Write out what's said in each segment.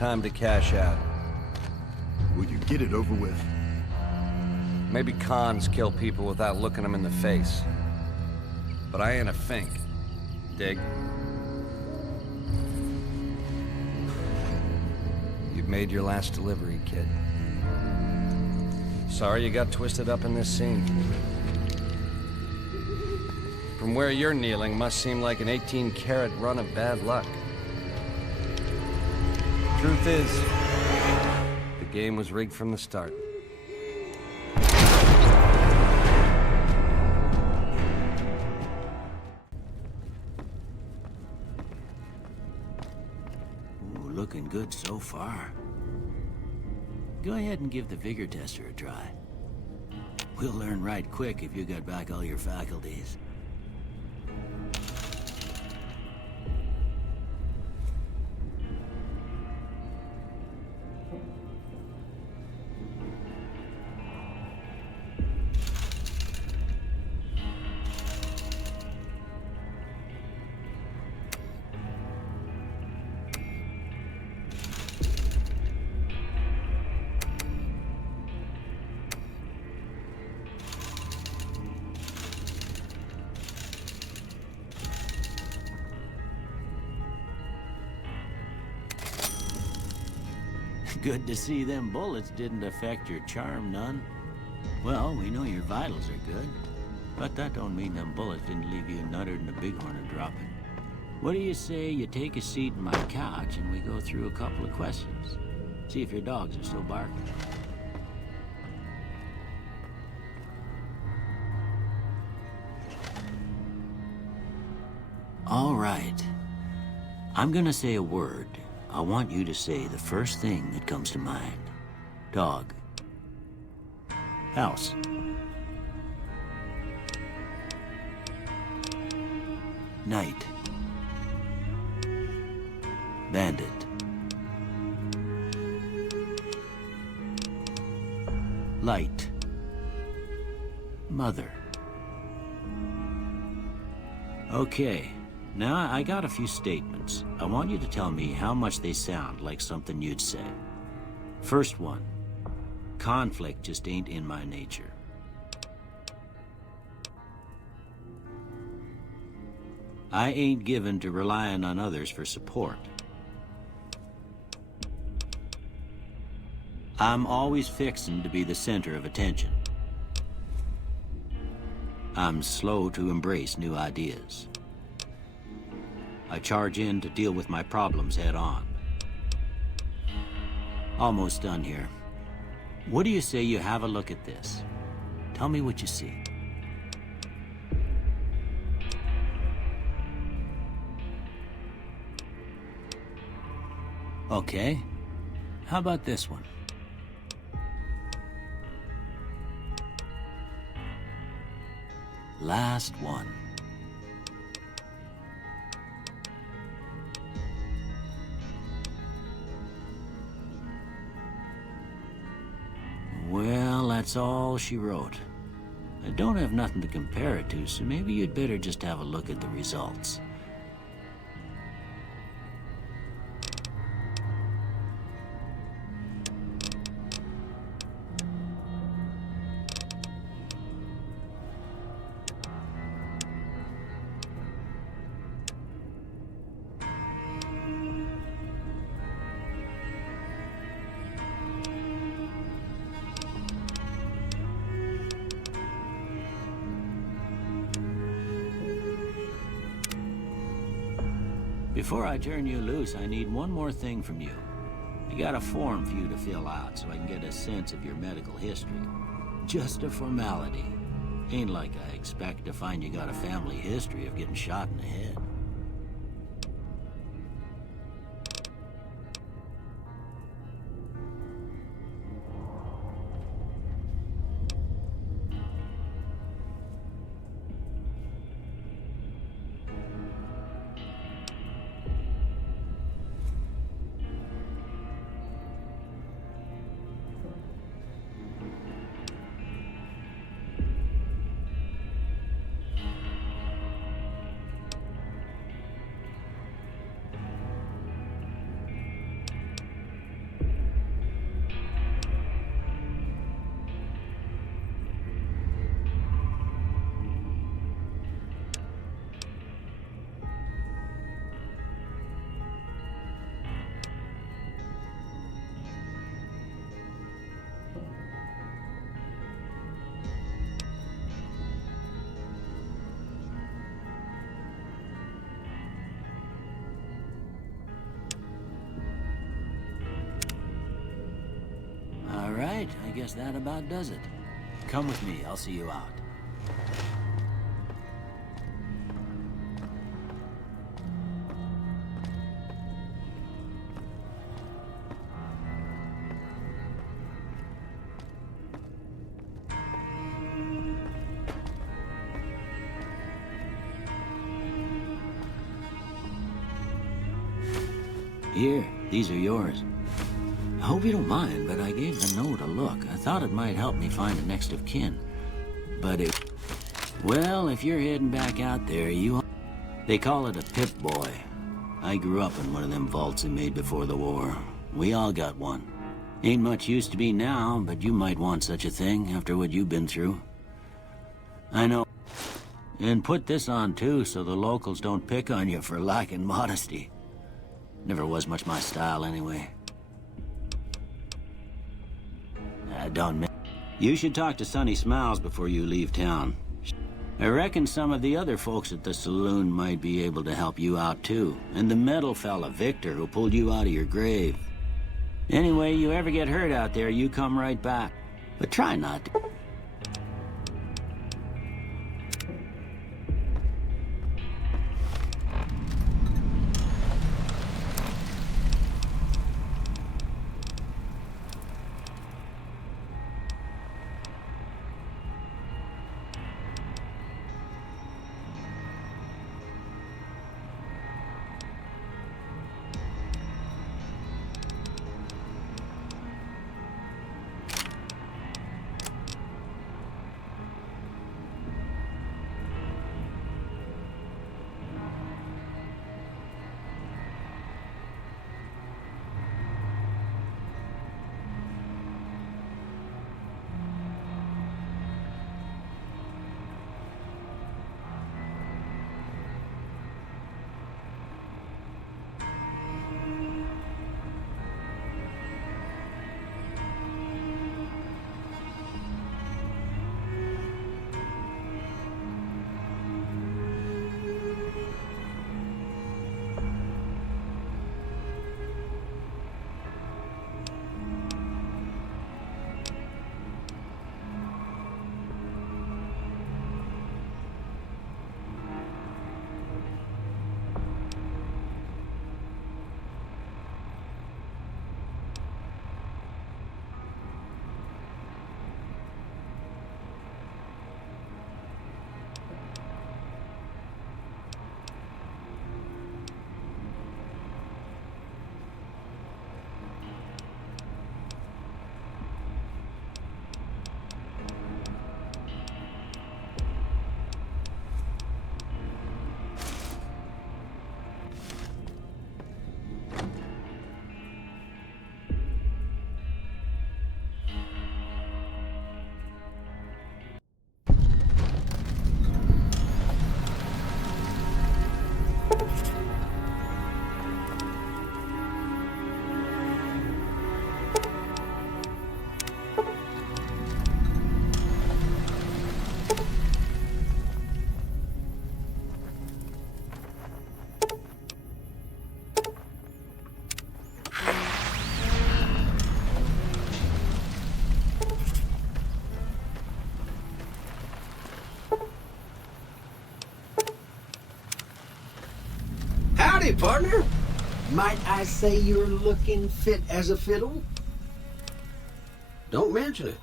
time to cash out. Will you get it over with? Maybe cons kill people without looking them in the face. But I ain't a fink. Dig? You've made your last delivery, kid. Sorry you got twisted up in this scene. From where you're kneeling must seem like an 18-carat run of bad luck. Truth is, the game was rigged from the start. Ooh, looking good so far. Go ahead and give the vigor tester a try. We'll learn right quick if you got back all your faculties. Good to see them bullets didn't affect your charm none. Well, we know your vitals are good, but that don't mean them bullets didn't leave you nuttered and a bighorn dropping. What do you say you take a seat in my couch and we go through a couple of questions? See if your dogs are still barking. All right. I'm gonna say a word. I want you to say the first thing that comes to mind. Dog. House. Night. Bandit. Light. Mother. Okay. Now, I got a few statements. I want you to tell me how much they sound like something you'd say. First one. Conflict just ain't in my nature. I ain't given to relying on others for support. I'm always fixin' to be the center of attention. I'm slow to embrace new ideas. I charge in to deal with my problems head on. Almost done here. What do you say you have a look at this? Tell me what you see. Okay. How about this one? Last one. Well, that's all she wrote. I don't have nothing to compare it to, so maybe you'd better just have a look at the results. Before I turn you loose, I need one more thing from you. I got a form for you to fill out so I can get a sense of your medical history. Just a formality. Ain't like I expect to find you got a family history of getting shot in the head. right, I guess that about does it. Come with me, I'll see you out. Here, these are yours. I hope you don't mind, but I gave the note a look. I thought it might help me find a next of kin. But it... Well, if you're heading back out there, They call it a Pip Boy. I grew up in one of them vaults they made before the war. We all got one. Ain't much use to be now, but you might want such a thing after what you've been through. I know. And put this on, too, so the locals don't pick on you for lacking modesty. Never was much my style, anyway. Don't... You should talk to Sonny Smiles before you leave town. I reckon some of the other folks at the saloon might be able to help you out, too. And the metal fella, Victor, who pulled you out of your grave. Anyway, you ever get hurt out there, you come right back. But try not to. Howdy, partner. Might I say you're looking fit as a fiddle? Don't mention it.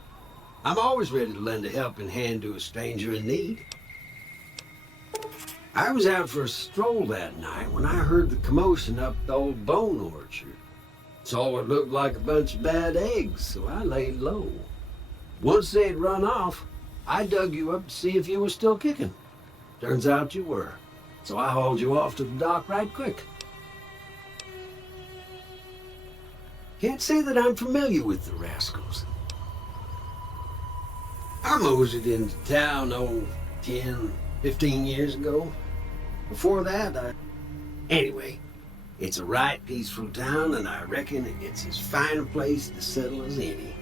I'm always ready to lend a helping hand to a stranger in need. I was out for a stroll that night when I heard the commotion up the old bone orchard. Saw what looked like a bunch of bad eggs, so I laid low. Once they'd run off, I dug you up to see if you were still kicking. Turns out you were. So I hauled you off to the dock right quick. Can't say that I'm familiar with the rascals. I moseyed into town, 10, 15 years ago. Before that, Anyway, it's a right peaceful town, and I reckon it's as fine a place to settle as any.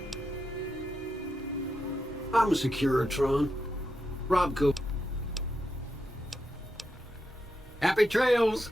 I'm a Securitron. Robco. Happy trails!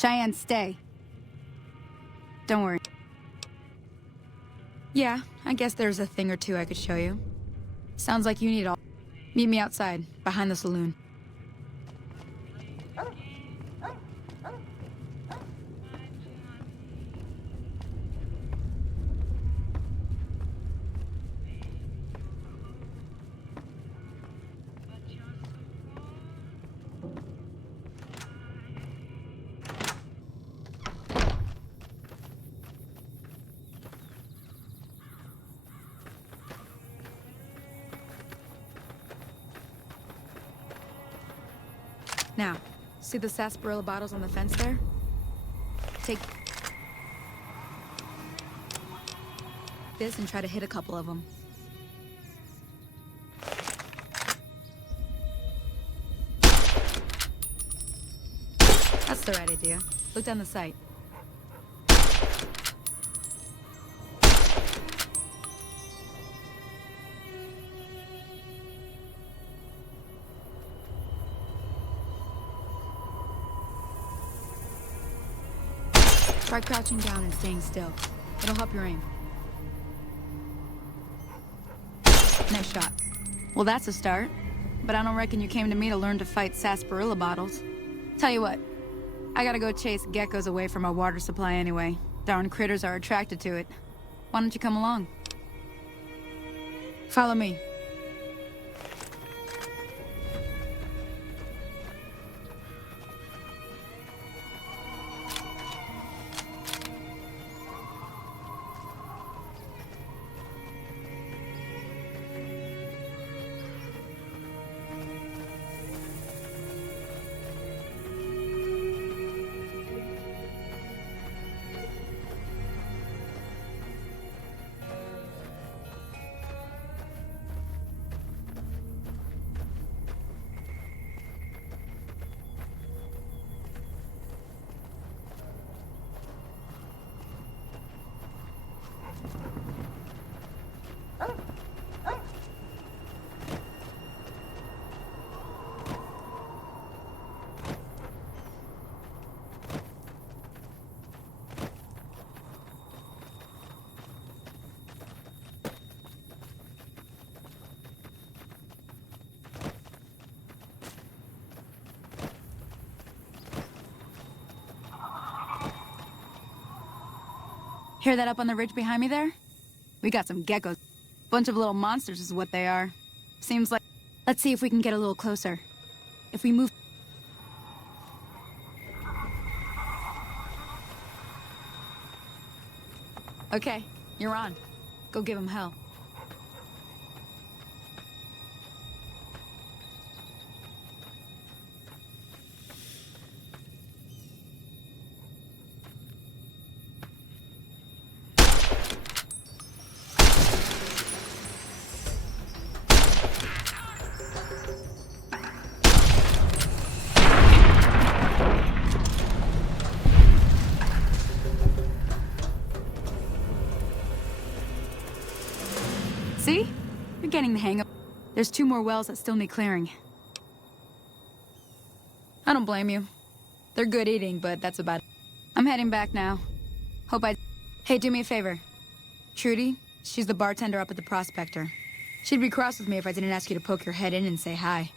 Cheyenne, stay. Don't worry. Yeah, I guess there's a thing or two I could show you. Sounds like you need all. Meet me outside, behind the saloon. Now, see the sarsaparilla bottles on the fence there? Take this and try to hit a couple of them. That's the right idea. Look down the sight. Try crouching down and staying still. It'll help your aim. Nice shot. Well, that's a start. But I don't reckon you came to me to learn to fight sarsaparilla bottles. Tell you what, I gotta go chase geckos away from our water supply anyway. Darn critters are attracted to it. Why don't you come along? Follow me. Hear that up on the ridge behind me there? We got some geckos. Bunch of little monsters is what they are. Seems like... Let's see if we can get a little closer. If we move... Okay, you're on. Go give them hell. See? You're getting the hang of... There's 2 more wells that still need clearing. I don't blame you. They're good eating, but that's about it. I'm heading back now. Hope I... Hey, do me a favor. Trudy, she's the bartender up at the Prospector. She'd be cross with me if I didn't ask you to poke your head in and say hi.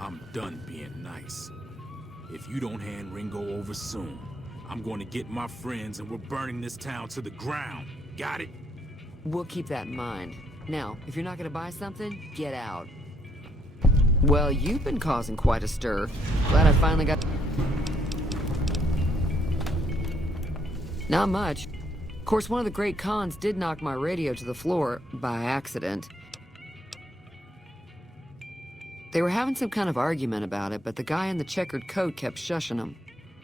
I'm done being nice. If you don't hand Ringo over soon, I'm going to get my friends and we're burning this town to the ground. Got it? We'll keep that in mind. Now, if you're not gonna buy something, get out. Well, you've been causing quite a stir. Glad I finally got... Not much. Of course, one of the great cons did knock my radio to the floor by accident. They were having some kind of argument about it, but the guy in the checkered coat kept shushing them.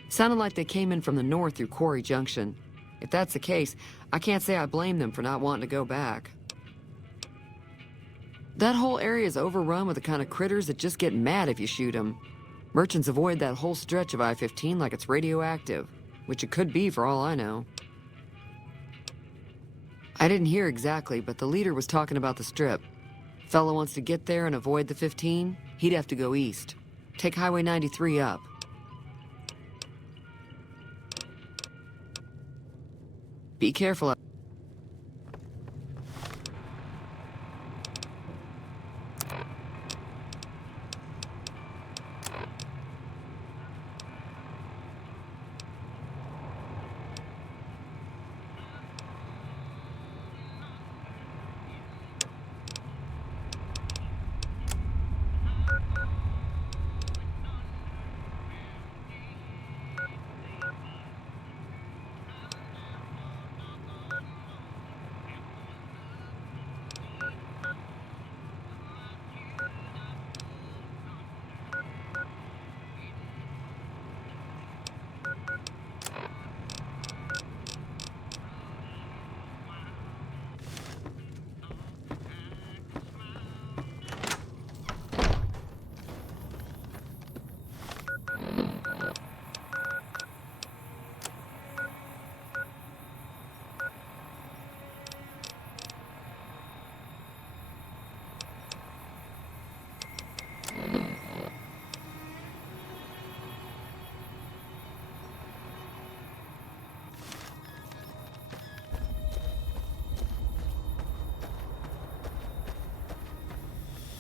Sounded like they came in from the north through Quarry Junction. If that's the case, I can't say I blame them for not wanting to go back. That whole area is overrun with the kind of critters that just get mad if you shoot them. Merchants avoid that whole stretch of I-15 like it's radioactive, which it could be for all I know. I didn't hear exactly, but the leader was talking about the strip. Fella wants to get there and avoid the 15, he'd have to go east. Take Highway 93 up. Be careful.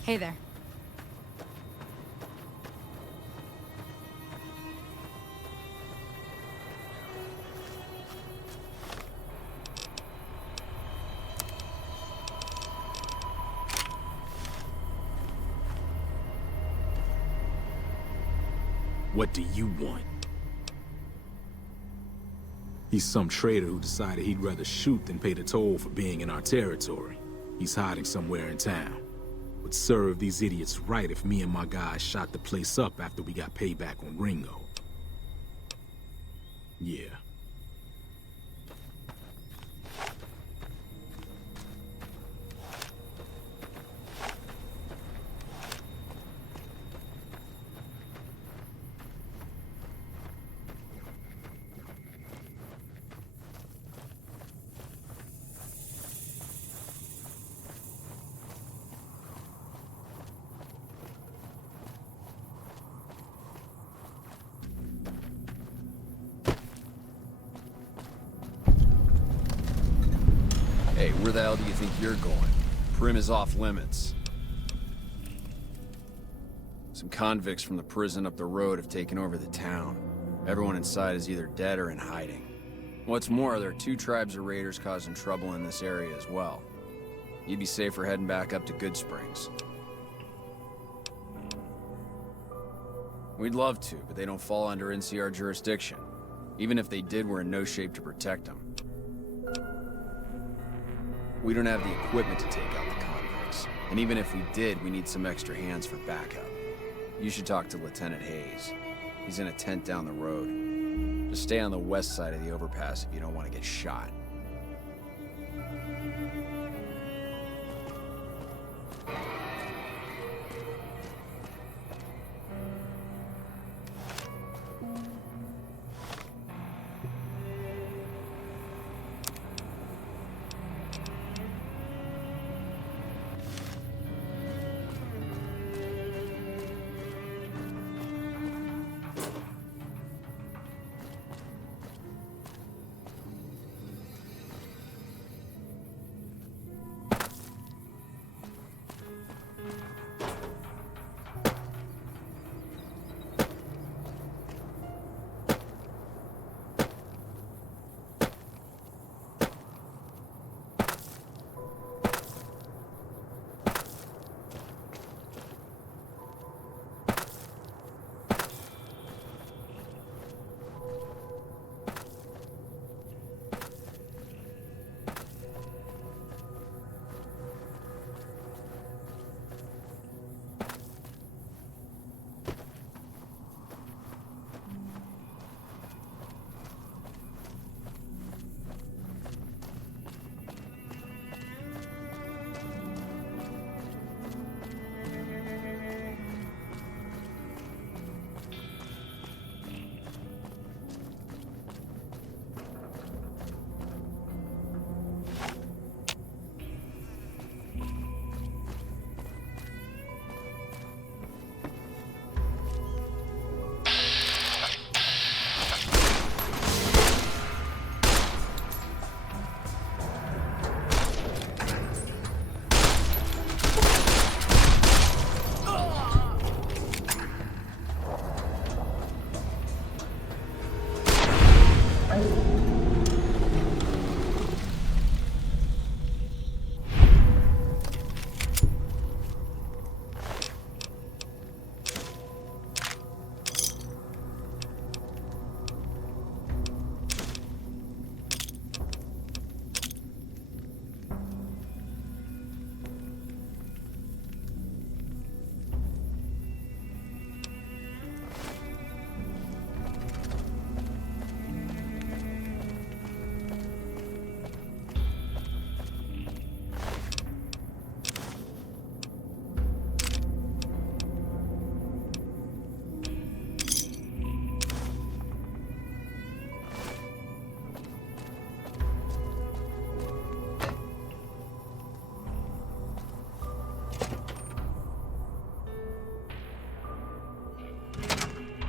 Hey there. What do you want? He's some traitor who decided he'd rather shoot than pay the toll for being in our territory. He's hiding somewhere in town. Would serve these idiots right if me and my guys shot the place up after we got payback on Ringo. Yeah. Hey, where the hell do you think you're going? Prim is off limits. Some convicts from the prison up the road have taken over the town. Everyone inside is either dead or in hiding. What's more, there are 2 tribes of raiders causing trouble in this area as well. You'd be safer heading back up to Goodsprings. We'd love to, but they don't fall under NCR jurisdiction. Even if they did, we're in no shape to protect them. We don't have the equipment to take out the convicts. And even if we did, we need some extra hands for backup. You should talk to Lieutenant Hayes. He's in a tent down the road. Just stay on the west side of the overpass if you don't want to get shot.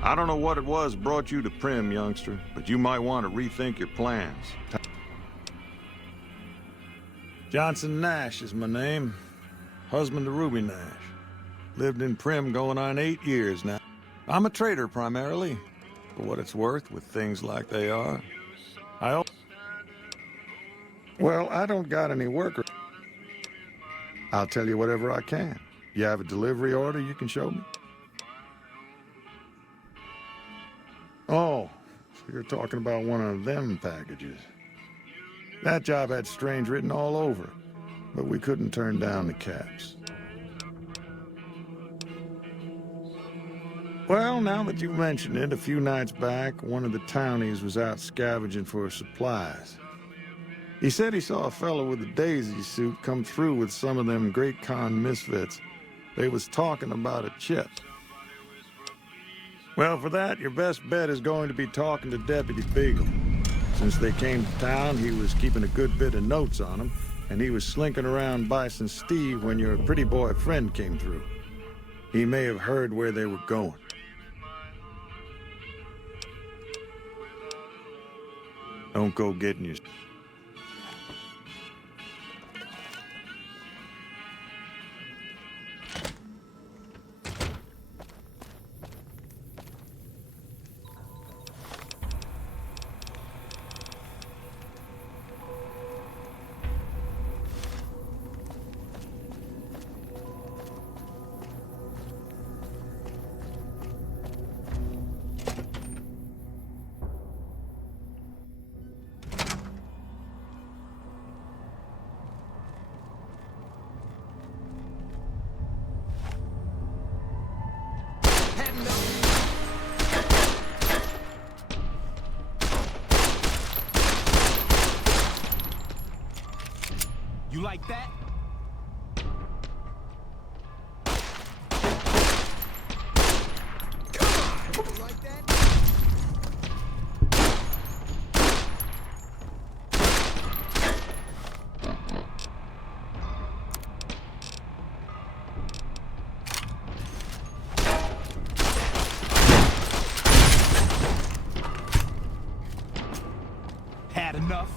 I don't know what it was brought you to Prim, youngster, but you might want to rethink your plans. Johnson Nash is my name. Husband to Ruby Nash. Lived in Prim going on 8 years now. I'm a trader primarily, for what it's worth with things like they are. Well, I don't got any workers. I'll tell you whatever I can. You have a delivery order you can show me? Oh, so you're talking about one of them packages. That job had Strange written all over it, but we couldn't turn down the caps. Well, now that you've mentioned it, a few nights back, one of the townies was out scavenging for supplies. He said he saw a fellow with a daisy suit come through with some of them Great Khan misfits. They was talking about a chip. Well, for that, your best bet is going to be talking to Deputy Beagle. Since they came to town, he was keeping a good bit of notes on them, and he was slinking around Bison Steve when your pretty boy friend came through. He may have heard where they were going. Don't go getting your... You like that? Had enough?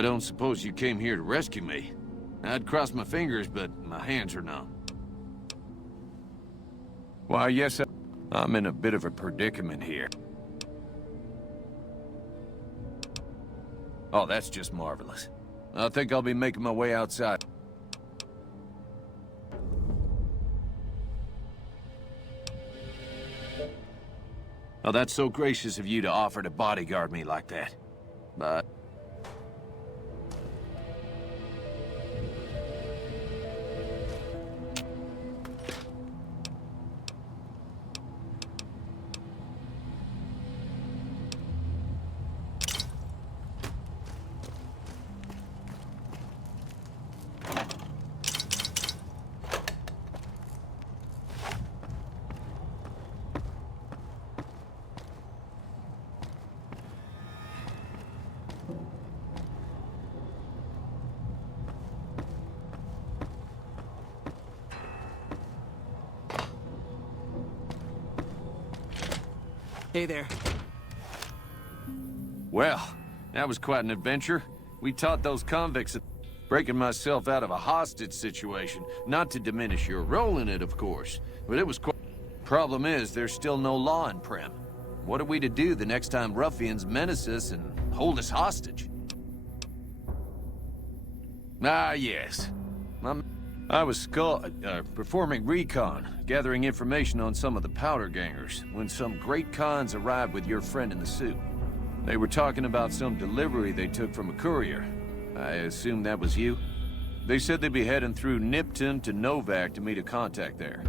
I don't suppose you came here to rescue me. I'd cross my fingers, but my hands are numb. Why, yes, I'm in a bit of a predicament here. Oh, that's just marvelous. I think I'll be making my way outside. Oh, that's so gracious of you to offer to bodyguard me like that. But... Hey there. Well, that was quite an adventure. We taught those convicts breaking myself out of a hostage situation. Not to diminish your role in it, of course, but it was quite... Problem is, there's still no law in Primm. What are we to do the next time ruffians menace us and hold us hostage? Ah, yes. I was performing recon, gathering information on some of the powder gangers, when some great cons arrived with your friend in the suit. They were talking about some delivery they took from a courier. I assume that was you? They said they'd be heading through Nipton to Novak to meet a contact there.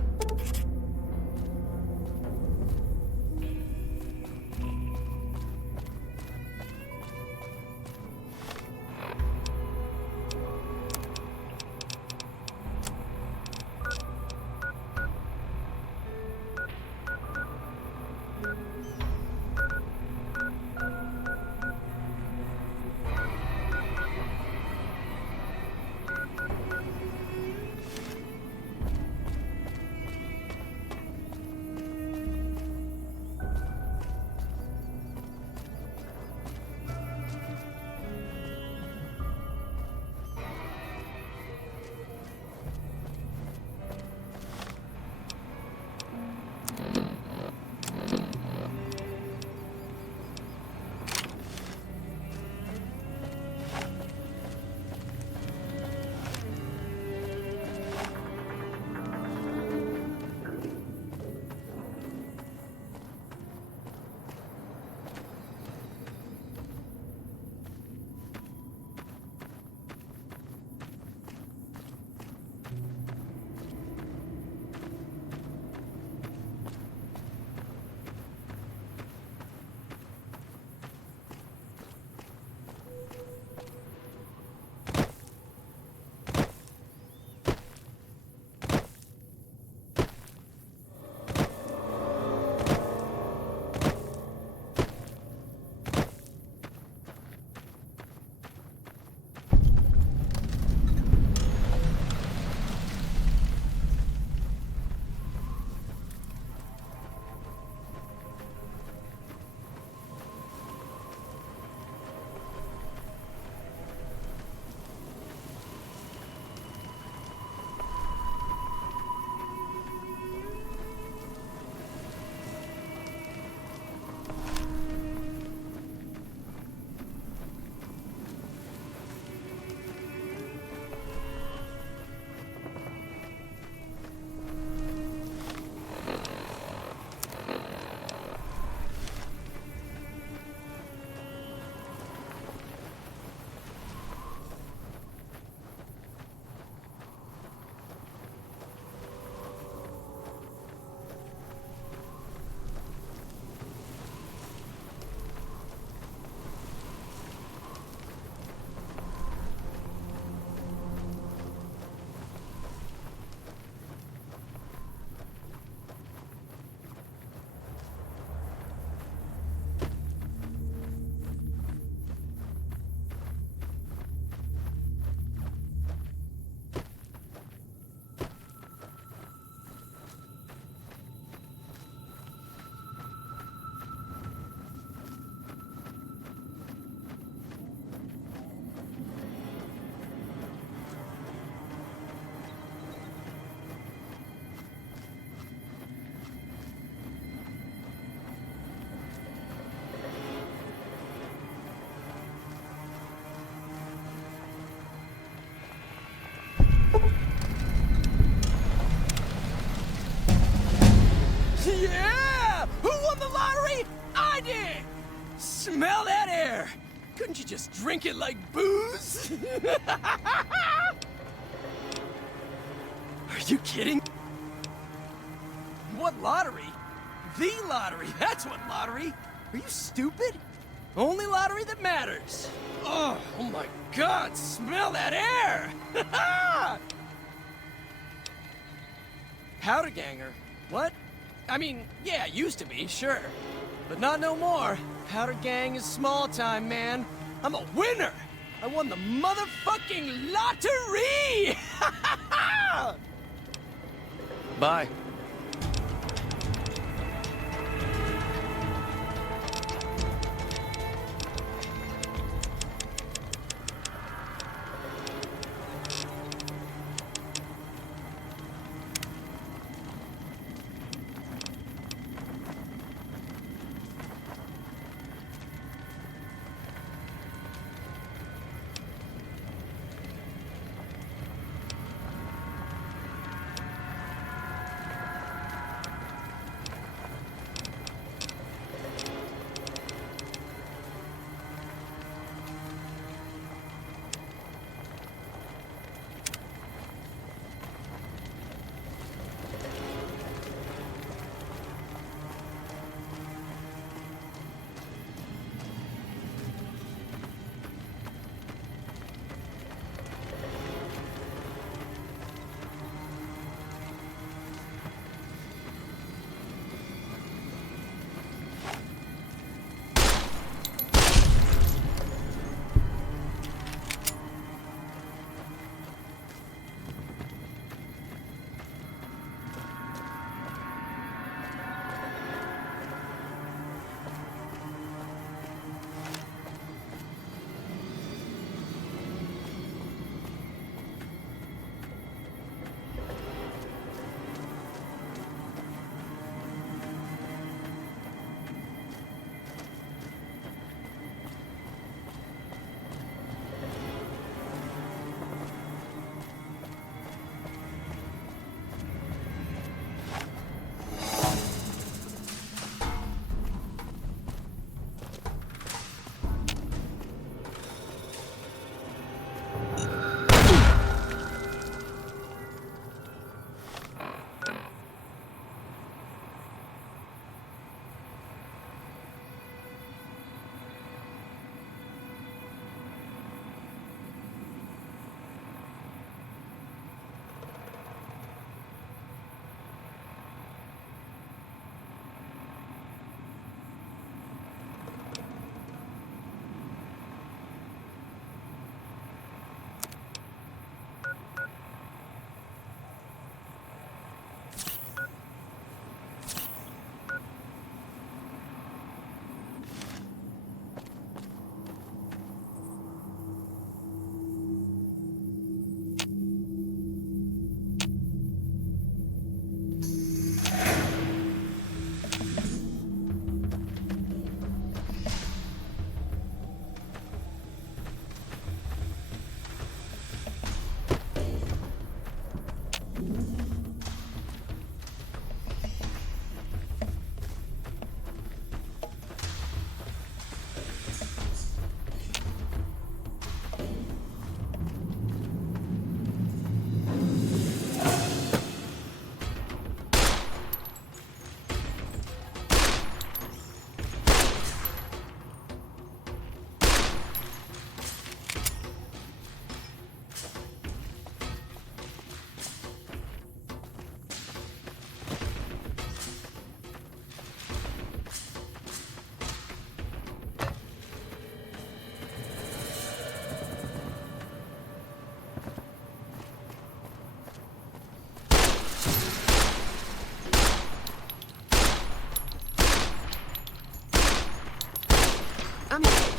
Couldn't you just drink it like booze? Are you kidding? What lottery? The lottery, that's what lottery! Are you stupid? Only lottery that matters! Oh my god, smell that air! Powder ganger? What? I mean, yeah, used to be, sure. But not no more. Powder gang is small time, man. I'm a winner! I won the motherfucking lottery! Bye. I'm here.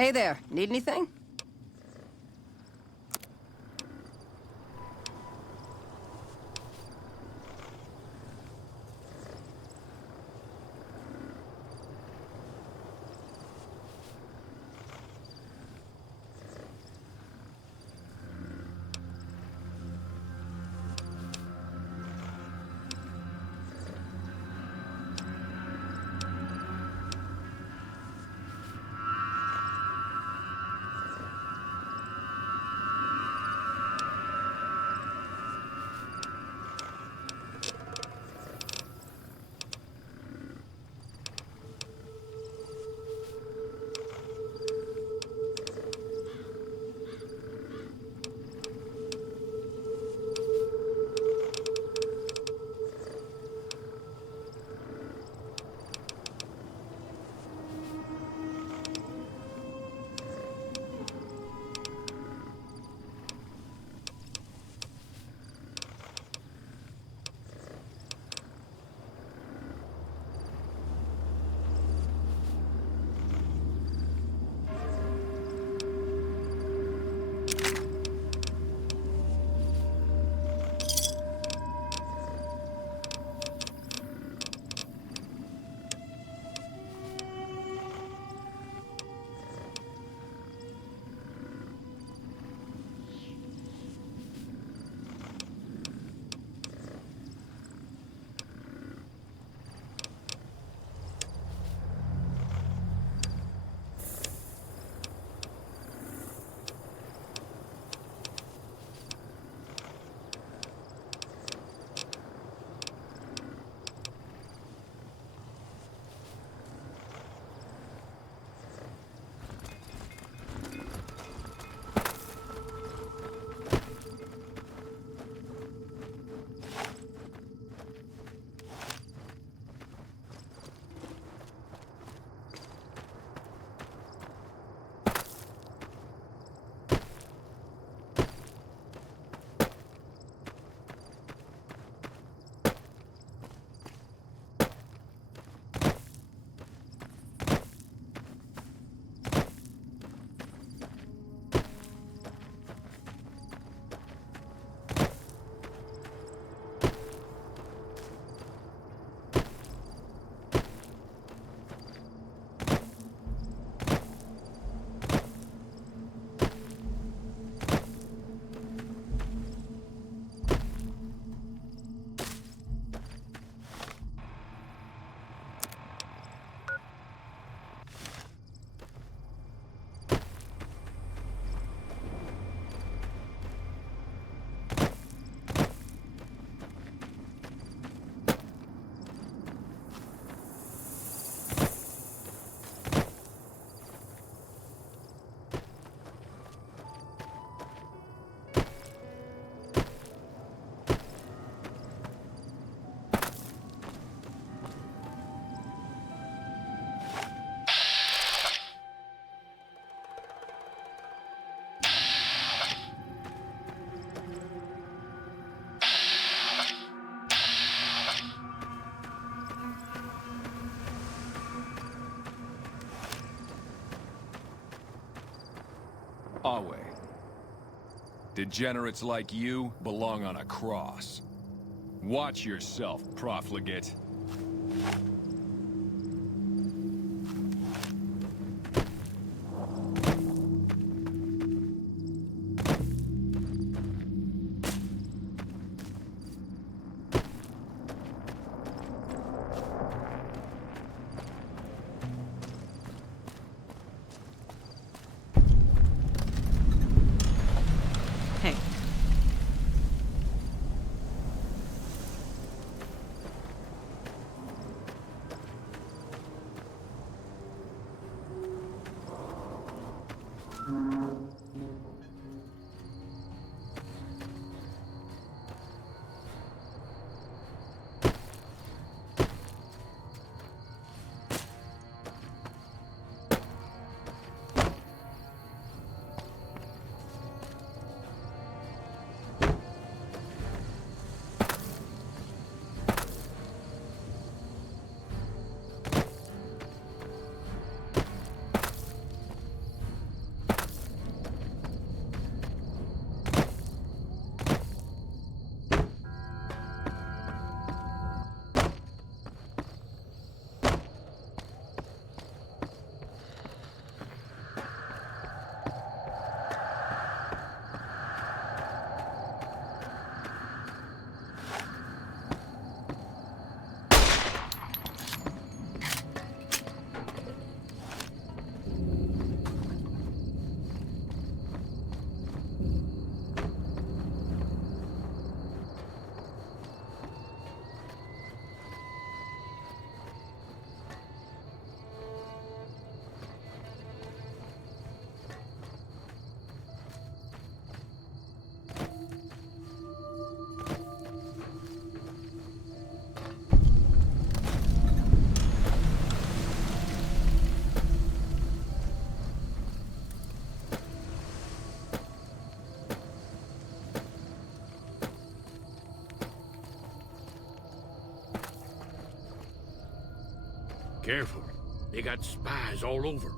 Hey there, need anything? Awe. Degenerates like you belong on a cross. Watch yourself, profligate. Hey. Careful. They got spies all over.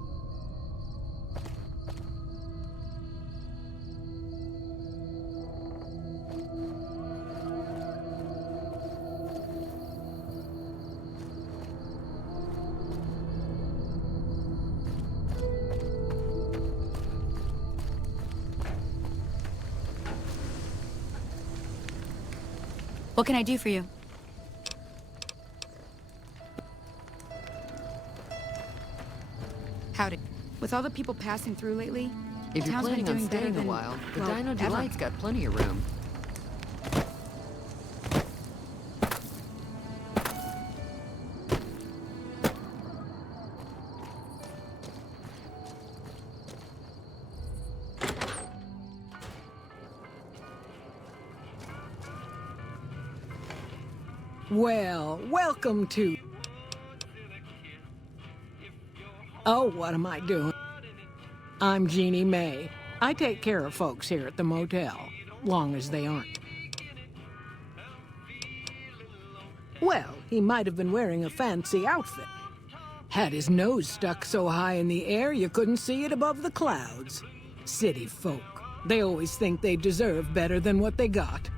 What can I do for you? Howdy. With all the people passing through lately, If you're town's been planning on doing better staying a than, while, the well, Dino ever. Delight's got plenty of room. Well, welcome to... Oh, what am I doing? I'm Jeannie May. I take care of folks here at the motel, long as they aren't. Well, he might have been wearing a fancy outfit. Had his nose stuck so high in the air you couldn't see it above the clouds. City folk. They always think they deserve better than what they got.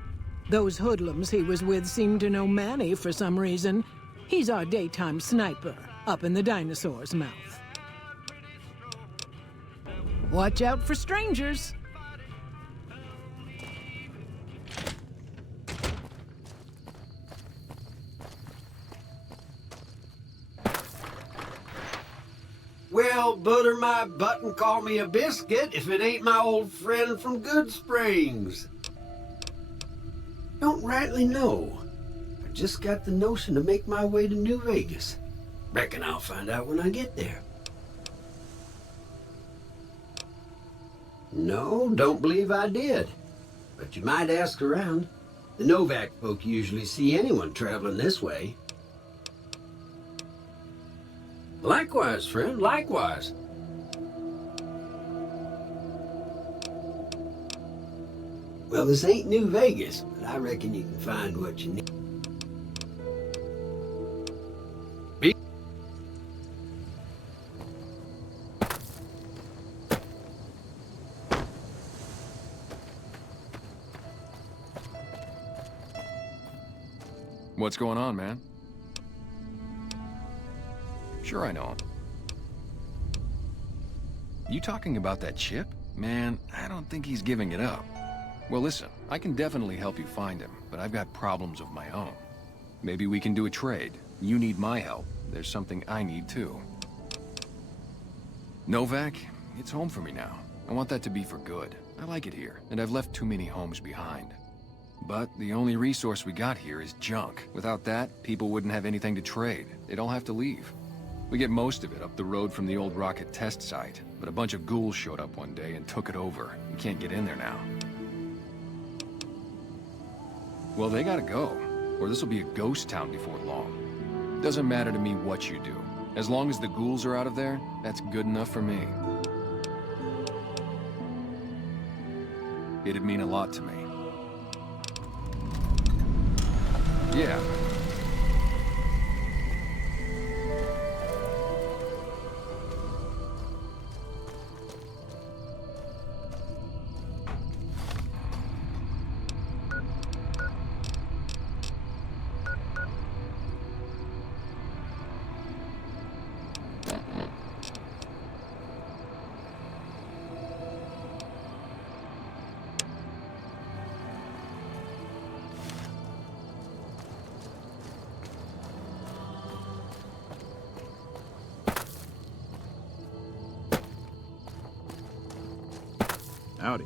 Those hoodlums he was with seem to know Manny for some reason. He's our daytime sniper, up in the dinosaur's mouth. Watch out for strangers. Well, butter my butt and call me a biscuit if it ain't my old friend from Good Springs. Don't rightly know. I just got the notion to make my way to New Vegas. Reckon I'll find out when I get there. No, don't believe I did. But you might ask around. The Novak folk usually see anyone traveling this way. Likewise, friend, likewise. Well, this ain't New Vegas, but I reckon you can find what you need. What's going on, man? Sure I know him. You talking about that chip? Man, I don't think he's giving it up. Well, listen, I can definitely help you find him, but I've got problems of my own. Maybe we can do a trade. You need my help. There's something I need too. Novak, it's home for me now. I want that to be for good. I like it here, and I've left too many homes behind. But the only resource we got here is junk. Without that, people wouldn't have anything to trade. They'd all have to leave. We get most of it up the road from the old rocket test site, but a bunch of ghouls showed up one day and took it over. You can't get in there now. Well, they gotta go, or this'll be a ghost town before long. Doesn't matter to me what you do. As long as the ghouls are out of there, that's good enough for me. It'd mean a lot to me. Yeah. Howdy.